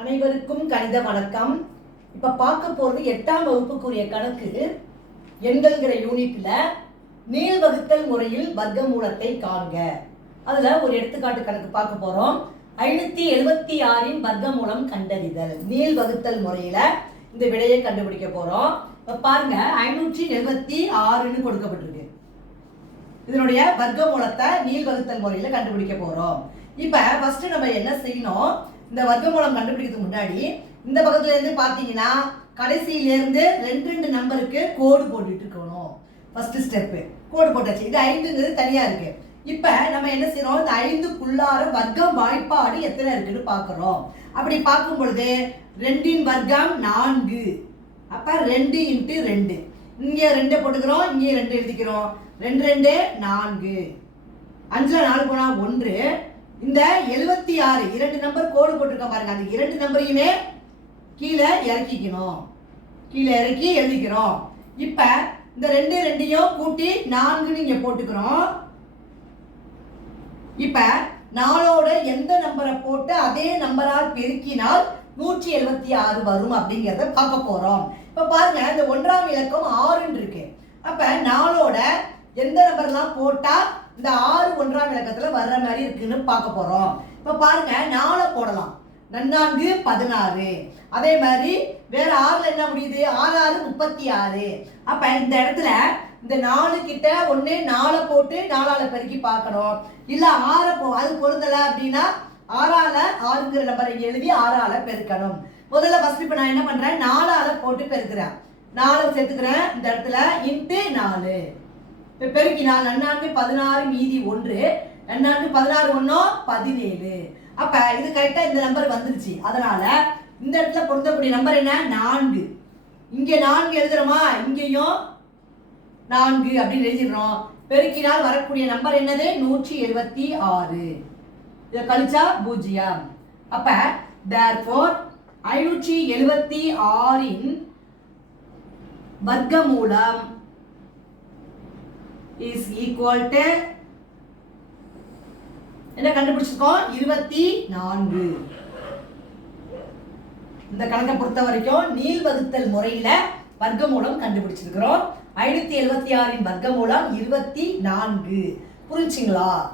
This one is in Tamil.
அனைவருக்கும் கணித வணக்கம். இப்ப பார்க்க போறது எட்டாம் வகுப்புக்குரிய கணக்கு. எண்கள்ங்கிற யூனிட்ல நீள் வகுத்தல் முறையில் வர்க்கமூலத்தை காண்க. அதுல ஒரு எடுத்துக்காட்டு கணக்கு பார்க்க போறோம். ஐநூத்தி எழுபத்தி ஆறின் வர்க்கமூலம் கண்டறிதல். நீள் வகுத்தல் முறையில இந்த விடையை கண்டுபிடிக்க போறோம். இப்ப பாருங்க ஐநூற்றி எழுபத்தி ஆறுன்னு கொடுக்கப்பட்டிருக்கு. இதனுடைய வர்க்கமூலத்தை நீள் வகுத்தல் முறையில கண்டுபிடிக்க போறோம். இப்ப ஃபர்ஸ்ட் நம்ம என்ன செய்யணும்? இந்த வர்க்கமூலம் கண்டுபிடிக்கிறதுக்கு முன்னாடி இந்த பக்கத்துல இருந்து கடைசியிலேருந்து ரெண்டு ரெண்டு நம்பருக்கு கோடு போட்டுட்டு இருக்கணும். ஃபர்ஸ்ட் ஸ்டெப்பு கோடு போட்டாச்சு. இது ஐந்துங்கிறது தனியாக இருக்கு. இப்போ நம்ம என்ன செய்யறோம்? இந்த ஐந்துக்குள்ளார வர்க்கம் வாய்ப்பாடு எத்தனை இருக்குன்னு பார்க்குறோம். அப்படி பார்க்கும் பொழுது ரெண்டின் வர்க்கம் நான்கு. அப்போ ரெண்டு இன்ட்டு ரெண்டு. இங்கே ரெண்டை போட்டுக்கிறோம் இங்கே ரெண்டு எழுதிக்கிறோம். ரெண்டு ரெண்டு நான்கு. அஞ்சில் நாலு போனால் ஒன்று. இந்த எழுபத்தி ஆறு இரண்டு நம்பர் கோடு போட்டிருக்க பாருங்க. அந்த இரண்டு நம்பரையுமே கீழே இறக்கிக்கணும். கீழே இறக்கி எழுதிக்கிறோம். இப்ப இந்த ரெண்டு ரெண்டையும் கூட்டி நான்குன்னு இங்க போட்டுக்கிறோம். இப்ப நாளோட எந்த நம்பரை போட்டு அதே நம்பரால் பெருக்கினால் நூற்றி எழுபத்தி ஆறு வரும் அப்படிங்கிறத பார்க்க போறோம். இப்ப பாருங்க இந்த ஒன்றாம் இலக்கம் ஆறுன்னு இருக்கு. அப்ப நாளோட எந்த நம்பர்லாம் போட்டா இந்த ஆறு ஒன்றாம் இலக்கத்துல வர்ற மாதிரி இருக்குன்னு பார்க்க போறோம். இப்ப பாருங்க நாளை போடலாம். நன்னான்கு பதினாறு. அதே மாதிரி வேற ஆறுல என்ன முடியுது? ஆறு ஆறு முப்பத்தி ஆறு அப்ப இந்த இடத்துல இந்த நாலு கிட்ட ஒன்று நாலை போட்டு நாலால பெருக்கி பார்க்கணும். இல்ல ஆறை போ அது பொருந்தல அப்படின்னா ஆறால ஆறுங்கிற நம்பரை எழுதி ஆறால பெருக்கணும். முதல்ல ஃபர்ஸ்ட் இப்போ நான் என்ன பண்றேன்? நாலால போட்டு பெருக்கிறேன். நாலு சேர்த்துக்கிறேன். இந்த இடத்துல இன்ட்டு நாலு. இப்ப பெருக்கி நாலு நன்னான்கு பதினாறு மீதி ஒன்று நன்னான்கு பதினாறு ஒன்றும் பதினேழு. அப்ப இது கரெக்டா இந்த நம்பர் வந்துருச்சு. அதனால இந்த இடத்துல பொருந்தக்கூடிய நம்பர் என்ன? நான்கு. இங்க நான்கு எழுதுறோமா? இங்கேயும் நான்கு அப்படின்னு எழுதிடுறோம். பெருக்கினால் வரக்கூடிய நம்பர் என்னது? நூற்றி எழுபத்தி ஆறு. இதை கழிச்சா பூஜ்ஜியம். அப்ப தேர்ஃபோர் ஐநூற்றி எழுபத்தி ஆறின் வர்க்க மூலம் இஸ் ஈக்குவல் டு என்ன கண்டுபிடிச்சிருக்கோம்? இருபத்தி நான்கு. இந்த கணக்கை பொறுத்த வரைக்கும் நீள் வகுத்தல் முறையில வர்க்கமூலம் கண்டுபிடிச்சிருக்கிறோம். ஐநூத்தி எழுபத்தி ஆறின் வர்க்கமூலம் இருபத்தி நான்கு. புரிஞ்சுங்களா?